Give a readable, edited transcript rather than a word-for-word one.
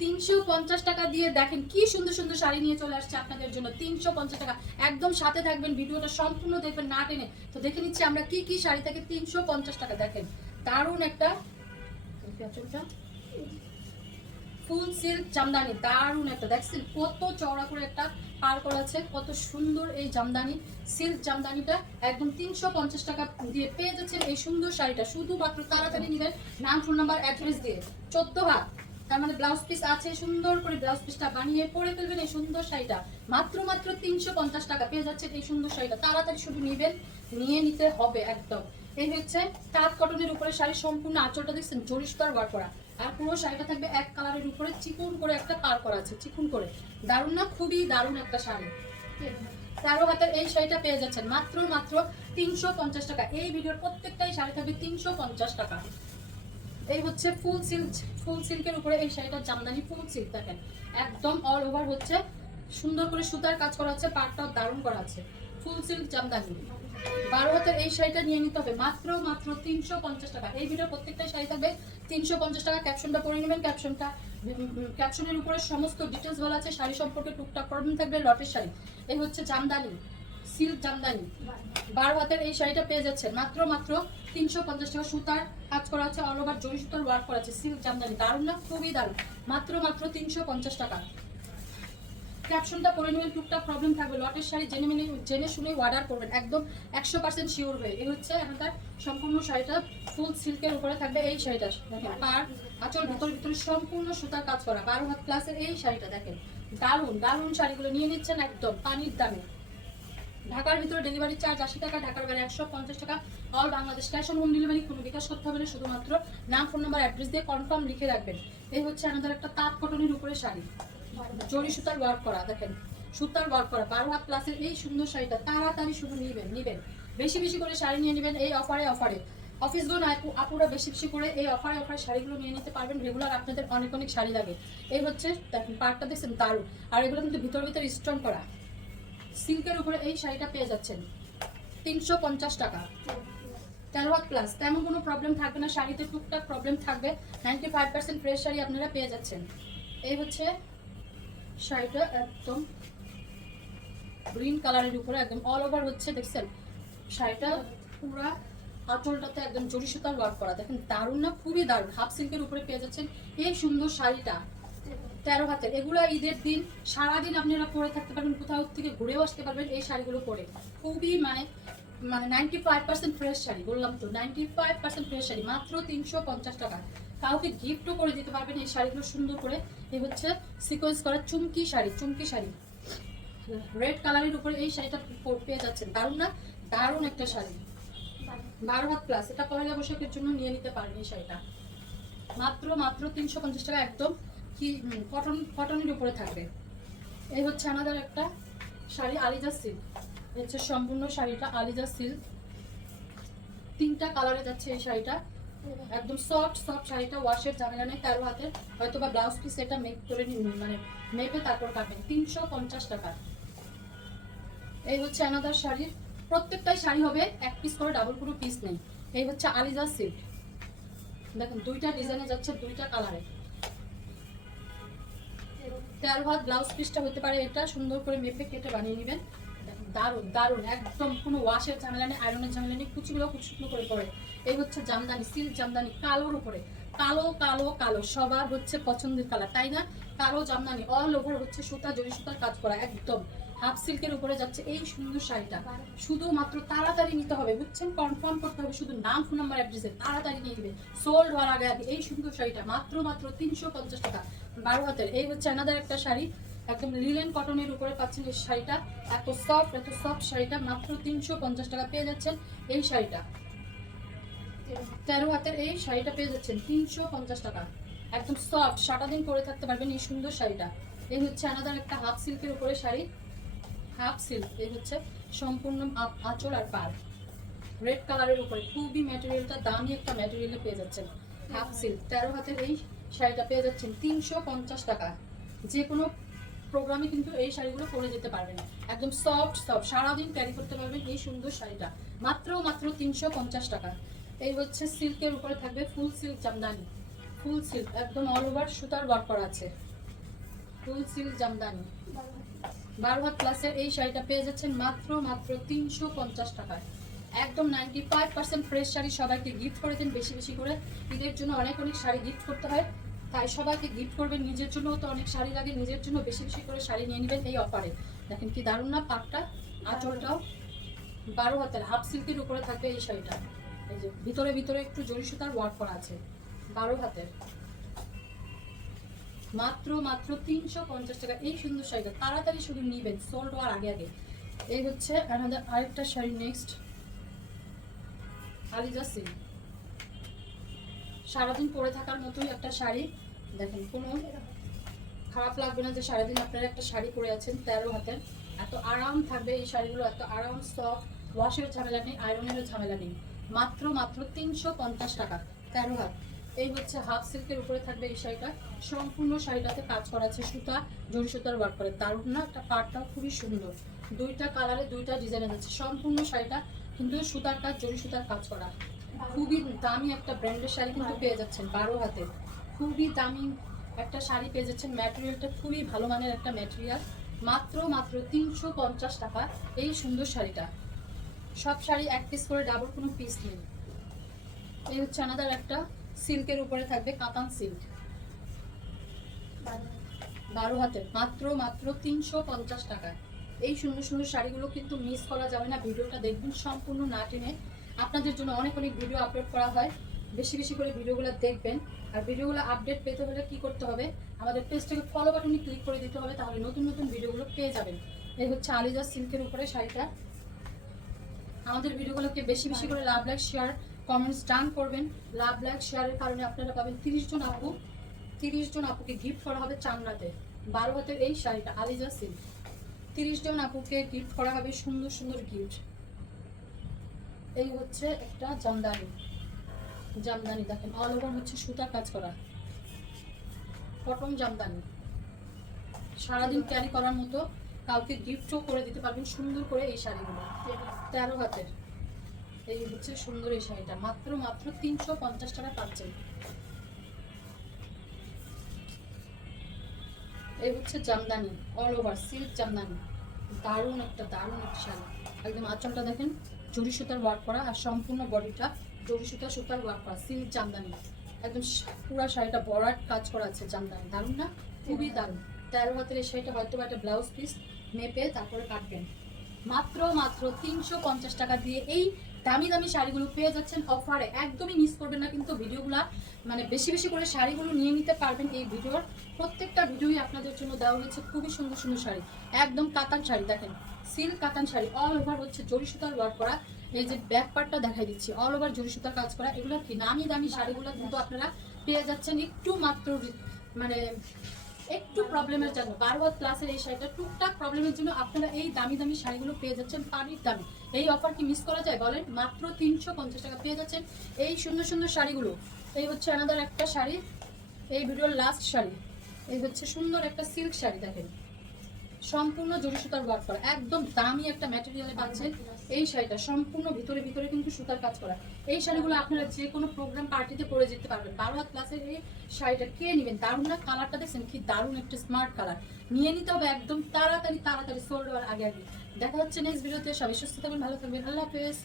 350 টাকা দিয়ে দেখেন কি সুন্দর সুন্দর শাড়ি নিয়ে চলে আসছে আপনাদের জন্য। 350 টাকা, একদম সাথে থাকবেন, ভিডিওটা সম্পূর্ণ দেখবেন না টেনে। তো দেখে নিচ্ছি আমরা কি কি শাড়ি থেকে 350 টাকা। দেখেন দারুণ একটা ফুল সিল্ক জামদানি, দারুণ একটা, দেখছেন কত চওড়া করে একটা পার করা আছে, কত সুন্দর এই জামদানি, সিল্ক জামদানিটা একদম 350 টাকা দিয়ে পেয়ে যাচ্ছেন এই সুন্দর শাড়িটা। শুধুমাত্র তাড়াতাড়ি নেবেন নাম, ফোন নাম্বার, অ্যাড্রেস দিয়ে। 14 হাত, তার মানে ব্লাউজ পিস আছে, সুন্দর করে ব্লাউজ পিসটা বানিয়ে পরে ফেলবেন এই সুন্দর শাড়িটা। মাত্র 350 টাকা পেয়ে যাচ্ছেন এই সুন্দর শাড়িটা। তাড়াতাড়ি শুধু নেবেন, নিয়ে নিতে হবে একদম। এই হচ্ছে তাঁত কটনের উপরে শাড়ি, সম্পূর্ণ আঁচলটা দেখছেন জরিস্তার ওয়ার্ক করা, আর পুরো শাড়িটা থাকবে এক কালারের উপরে চিকন করে একটা পার করা আছে, চিকন করে। দারুণ না? খুবই দারুণ একটা শাড়ি। 13 হাতের এই শাড়িটা পেয়ে যাচ্ছেন মাত্র 350 টাকা। এই ভিডিওর প্রত্যেকটাই শাড়ি থাকবে 350 টাকা। এই হচ্ছে ফুল সিল্ক, ফুল সিল্কের উপরে এই শাড়িটা জামদানি ফুল সিল্ক, দেখেন একদম অল ওভার হচ্ছে সুন্দর করে সুতার কাজ করা আছে, পাড়টাও দারুণ করা আছে, ফুল সিল্ক জামদানি। 12 হাতের এই শাড়িটা নিয়ে নিতে হবে মাত্র 350 টাকা। এই ভিডিওর প্রত্যেকটাই শাড়ি থাকবে 350 টাকা। ক্যাপশনটা পড়ে নেবেন, ক্যাপশনের উপরে সমস্ত ডিটেলস বলা আছে, শাড়ি সম্পর্কে টুকটাক প্রবলেম থাকবে। লটের শাড়ি, এই হচ্ছে জামদানি সিল্ক জামদানি। 12 হাতের এই শাড়িটা পেয়ে যাচ্ছেন মাত্র 350 টাকা। সুতার কাজ করা আছে, অল ওভার জরি সুতার ওয়ার্ক করা আছে, সিল্ক জামদানি, দারুণ না? খুবই দারুণ। মাত্র 350 টাকা। ক্যাপশনটা পরে নেবেন, টুকটাক প্রবলেম থাকবে। লটের শাড়ি জেনে শুনে অর্ডার করবেন, একদম 100% শিওর হয়ে। এই হচ্ছে এখানকার সম্পূর্ণ শাড়িটা, ফুল সিল্কের উপরে থাকবে এই শাড়িটা। দেখেন পার আঁচল ভিতরে সম্পূর্ণ সুতার কাজ করা, 12 হাত ক্লাসের এই শাড়িটা। দেখেন দারুণ দারুণ শাড়িগুলো নিয়ে নিচ্ছেন একদম পানির দামে। ঢাকার ভিতরে ডেলিভারি চার্জ 80 টাকা, ঢাকার বাইরে 150 টাকা। All Bangladesh cash on home delivery, কোনো বিকাশ করতে হবে না, শুধুমাত্র নাম, ফোন নাম্বার, অ্যাড্রেস দিয়ে কনফার্ম লিখে রাখবেন। এই হচ্ছে আমাদের একটা তাঁত কটনের উপরে শাড়ি, জরি সুতার ওয়ার্ক করা, দেখেন সুতার ওয়ার্ক করা, 12 হাত ক্লাসের এই সুন্দর শাড়িটা। তাড়াতাড়ি শুধু নিবেন, বেশি বেশি করে শাড়ি নিয়ে নেবেন এই অফারে। অফিস গুলো আপুরা বেশি বেশি করে এই অফারে শাড়িগুলো নিয়ে নিতে পারবেন। রেগুলার আপনাদের অনেক অনেক শাড়ি লাগে। এই হচ্ছে দেখেন পার্টটা দেখছেন দারুণ, আর এগুলো কিন্তু ভিতর স্টোন করা সিল্কের উপরে এই শাড়িটা পেয়ে যাচ্ছেন 350 টাকা। 13 হাত প্লাস, তেমন কোনো প্রবলেম থাকবে না শাড়িতে, টুকটাক প্রবলেম থাকবে। 95% ফ্রেশ শাড়ি আপনারা পেয়ে যাচ্ছেন। এই হচ্ছে শাড়িটা একদম গ্রিন কালারের উপরে, একদম অল ওভার হচ্ছে দেখছেন শাড়িটা পুরা আঁচলটাতে একদম জরি সুতার ওয়ার্ক করা, দেখেন দারুণ না? খুবই দারুণ। হাফ সিল্কের উপরে পেয়ে যাচ্ছেন এই সুন্দর শাড়িটা। 13 হাতের, এগুলো ঈদের দিন সারাদিন আপনারা পরে থাকতে পারবেন, কোথাও থেকে ঘুরেও আসতে পারবেন এই শাড়িগুলো পরে। খুবই মানে 95% ফ্রেশ শাড়ি, বললাম তো 95% ফ্রেশ শাড়ি, মাত্র 350 টাকা। কাউকে গিফটও করে দিতে পারবেন এই শাড়িগুলো সুন্দর করে। এই হচ্ছে সিকোয়েন্স করা চুমকি শাড়ি, রেড কালারের উপরে এই শাড়িটা পেয়ে যাচ্ছেন, দারুণ না? দারুণ একটা শাড়ি, 12 হাত প্লাস। এটা পয়লা বৈশাখের জন্য নিয়ে নিতে পারবেন এই শাড়িটা। মাত্র 350 টাকা, একদম কি কটনের উপরে থাকবে। এই হচ্ছে আমাদের একটা শাড়ি আলিজা সিল্ক, হচ্ছে সম্পূর্ণ শাড়িটা আলিজা সিল্ক, 3টা কালারে যাচ্ছে এই শাড়িটা। একদম সফট শাড়িটা, ওয়াশের ঝামেলা নেই। 13 হাতের, হয়তো বা ব্লাউজ পিস এটা মেক করে মানে মেপে তারপর কাটবেন। 350 টাকা। এই হচ্ছে আনাদার শাড়ির, প্রত্যেকটাই শাড়ি হবে এক পিস করে, ডাবল কোনো পিস নেই। এই হচ্ছে আলিজা সিল্ক, দেখেন 2টা ডিজাইনে যাচ্ছে, 2টা কালারে। 13 হাত ব্লাউজ পিসটা হতে পারে এটা, সুন্দর করে মেপে কেটে বানিয়ে নেবেন। দারুণ একদম, কোনো ওয়াশের ঝামেলা নেই, আয়রনের ঝামেলা নেই, কুচিগুলো খুব শুকনো করে পড়ে। এই হচ্ছে জামদানি সিল্ক জামদানি, কালোর উপরে কালো সবার হচ্ছে পছন্দের কালার, তাই না? কালো জামদানি, অল ওভার হচ্ছে সুতা জরি সুতার কাজ করা, একদম হাফ সিল্কের উপরে যাচ্ছে এই সুন্দর শাড়িটা। শুধুমাত্র তাড়াতাড়ি নিতে হবে, বুঝছেন? কনফার্ম করতে হবে, শুধু নাম, ফোন নাম্বার, অ্যাড্রেসে তাড়াতাড়ি নিয়ে নেবে। সোল্ড হওয়ার আগে এই সুন্দর শাড়িটা মাত্র 350 টাকা। 12 হাতের, এই হচ্ছে আমাদের একটা শাড়ি, একদম লিলেন কটনের উপরে পাচ্ছেন এই শাড়িটা। এত সফট শাড়িটা মাত্র 350 টাকা পেয়ে যাচ্ছেন এই শাড়িটা। 13 হাতের এই শাড়িটা পেয়ে যাচ্ছেন 350 টাকা, একদম সফট, সারা দিন পরে থাকতে পারবেন এই সুন্দর শাড়িটা। এই হচ্ছে আমাদের একটা হাফ সিল্কের উপরে শাড়ি, হাফ সিল্ক, এই হচ্ছে সম্পূর্ণ আঁচল আর পাড়, রেড কালারের উপরে, খুবই ম্যাটেরিয়ালটা দামি একটা ম্যাটেরিয়ালে পেয়ে যাচ্ছেন। হাফ সিল্ক 13 হাতের এই শাড়িটা পেয়ে যাচ্ছেন 350 টাকা। যে কোনো প্রোগ্রামে কিন্তু এই শাড়িগুলো পরে যেতে পারবেন, একদম সফট সারাদিন ক্যারি করতে পারবেন এই সুন্দর শাড়িটা। মাত্র 350 টাকা। এই হচ্ছে সিল্কের উপরে থাকবে ফুল সিল্ক ফুল সিল্ক, একদম অল ওভার সুতার ওয়ার্ক করা আছে, ফুল সিল্ক জামদানি। 12 হাত প্লাসের এই শাড়িটা পেয়ে যাচ্ছেন মাত্র 350 টাকায়। একদম 95% ফ্রেশ শাড়ি সবাইকে গিফট করে দিন বেশি বেশি করে। ঈদের জন্য অনেক অনেক শাড়ি গিফট করতে হয়, তাই সবাইকে গিফট করবেন, নিজের জন্য তো অনেক শাড়ি লাগে, নিজের জন্য বেশি বেশি করে শাড়ি নিয়ে নেবেন এই অফারে। দেখেন কি দারুণ না, পাটটা আঁচলটাও 12 হাতের হাফ সিল্কের উপরে থাকবে এই শাড়িটা। এই যে ভিতরে ভিতরে একটু জরি সুতার ওয়ার্ক করা আছে, 12 হাতের, মাত্র 350 টাকা। এই সুন্দর শাড়িটা তাড়াতাড়ি শুধু নিবেন, সোল্ড হওয়ার আগে আগে। এই হচ্ছে আরেকটা শাড়ি, নেক্সট আলিজা সিল্ক, সারাদিন পরে থাকার মতোই একটা শাড়ি। দেখেন কোনো খারাপ লাগবে না যে সারাদিন আপনারা একটা শাড়ি পরে আছেন, 13 হাতের। এত আরাম থাকবে এই শাড়িগুলো, এত আরাম, সফট, ওয়াশের ঝামেলা নেই, আয়রনের ঝামেলা নেই। মাত্র 350 টাকা, 13 হাত। এই হচ্ছে হাফ সিল্কের উপরে থাকবে এই শাড়িটা, সম্পূর্ণ শাড়িটাতে কাজ করা আছে সুতা, জরি সুতার ওয়ার্ক করে, দারুণ না? একটা পাড়টাও খুবই সুন্দর, দুইটা কালারে দুইটা ডিজাইনের আছে। সম্পূর্ণ শাড়িটা কিন্তু সুতার কাজ, জরি সুতার কাজ করা। খুবই দামি একটা ব্র্যান্ডের শাড়ি কিন্তু পেয়ে যাচ্ছেন 12 হাতে, খুবই দামি একটা শাড়ি পেয়ে যাচ্ছেন। ম্যাটেরিয়ালটা খুবই ভালো মানের একটা ম্যাটেরিয়াল, মাত্র 350 টাকা এই সুন্দর শাড়িটা। সব শাড়ি এক পিস করে, ডাবল কোনো পিস নেই। এই হচ্ছে আনাদার একটা সিল্কের উপরে থাকবে, কাতান সিল্ক, 12 হাতের, মাত্র 350 টাকা। এই সুন্দর সুন্দর শাড়িগুলো কিন্তু মিস করা যাবে না, ভিডিওটা দেখবেন সম্পূর্ণ না টেনে। আপনাদের জন্য অনেক অনেক ভিডিও আপলোড করা হয়, বেশি বেশি করে ভিডিওগুলো দেখবেন। আর ভিডিওগুলো আপডেট পেতে হলে কি করতে হবে, আমাদের পেজটাকে ফলো বাটনে ক্লিক করে দিতে হবে, তাহলে নতুন নতুন ভিডিওগুলো পেয়ে যাবেন। এই হচ্ছে আলিজা সিল্কের উপরে শাড়িটা। আমাদের ভিডিওগুলোকে বেশি বেশি করে লাভ, লাইক, শেয়ার, কমেন্টস ডান করবেন। লাভ, লাইক, শেয়ারের কারণে আপনারা পাবেন 30 জন আপুকে গিফট করা হবে চান্নাতে। 12 হাতের এই শাড়িটা আলিজা সিল্ক, 30 জন আপুকে গিফট করা হবে সুন্দর সুন্দর গিফট। এই হচ্ছে একটা জামদানি, দেখেন অল ওভার হচ্ছে সুতার কাজ করা, কটন জামদানি, সারাদিন ক্যারি করার মতো, কাউকে গিফটও করে দিতে পারবেন সুন্দর করে এই শাড়িগুলো। 13 হাতের এই হচ্ছে সুন্দর এই শাড়িটা, মাত্র 350 টাকা পাচ্ছেন। এই হচ্ছে Jamdani, all over silk Jamdani, দারুণ একটা শাড়ি। একদম আঁচলটা দেখেন জরি সুতার ওয়ার্ক করা, আর সম্পূর্ণ বডিটা জরি সুতার ওয়ার্ক করা, সিল্ক জামদানি। একদম পুরো শাড়িটা বড়ার কাজ করা আছে জামদানি, দারুণ না? খুবই দারুণ। 13 হাতের এই শাড়িটা হয়তো একটা ব্লাউজ পিস মেপে তারপরে কাটবেন। মাত্র 350 টাকা দিয়ে এই দামি দামি শাড়িগুলো পেয়ে যাচ্ছেন অফারে, একদমই মিস করবেন না কিন্তু ভিডিওগুলো। মানে বেশি বেশি করে শাড়িগুলো নিয়ে নিতে পারবেন। এই ভিডিওর প্রত্যেকটা ভিডিওই আপনাদের জন্য দেওয়া হয়েছে খুবই সুন্দর সুন্দর শাড়ি, একদম কাতান শাড়ি, দেখেন সিল্ক কাতান শাড়ি, অল ওভার হচ্ছে জরি সুতার ওয়ার্ক করা। এই যে ব্যাক পার্টটা দেখাই দিচ্ছি, অল ওভার জরি সুতার কাজ করা। এগুলো কি দামি দামি শাড়িগুলো কিন্তু আপনারা পেয়ে যাচ্ছেন একটু মাত্র, মানে একটু প্রবলেমের জন্য। 12 হাত প্লাসের এই শাড়িটা টুকটাক প্রবলেমের জন্য আপনারা এই দামি দামি শাড়িগুলো পেয়ে যাচ্ছেন পানির দামি। এই অফার কি মিস করা যায় বলেন? মাত্র 350 টাকা পেয়ে যাচ্ছেন এই সুন্দর সুন্দর শাড়িগুলো। এই হচ্ছে আনাদার একটা শাড়ি, এই ভিডিওর লাস্ট শাড়ি। এই হচ্ছে সুন্দর একটা সিল্ক শাড়ি, দেখেন সম্পূর্ণ জরি সুতার ওয়ার্ক করা, একদম দামি একটা ম্যাটেরিয়ালে পাচ্ছেন এই শাড়িটা, সম্পূর্ণ ভিতরে ভিতরে কিন্তু সুতার কাজ করা। এই শাড়িগুলো আপনারা যে কোনো প্রোগ্রাম পার্টিতে পরে যেতে পারবেন। 12 হাত প্লাসের এই শাড়িটা কে নেবেন? দারুণ না? কালারটা দেখছেন কি দারুণ, একটা স্মার্ট কালার, নিয়ে নিতে হবে একদম তাড়াতাড়ি সোল্ড হওয়ার আগে আগে। দেখা হচ্ছে নেক্সট ভিডিওতে। সবাই সুস্থ থাকবেন, ভালো থাকবেন, আল্লাহ হাফেজ।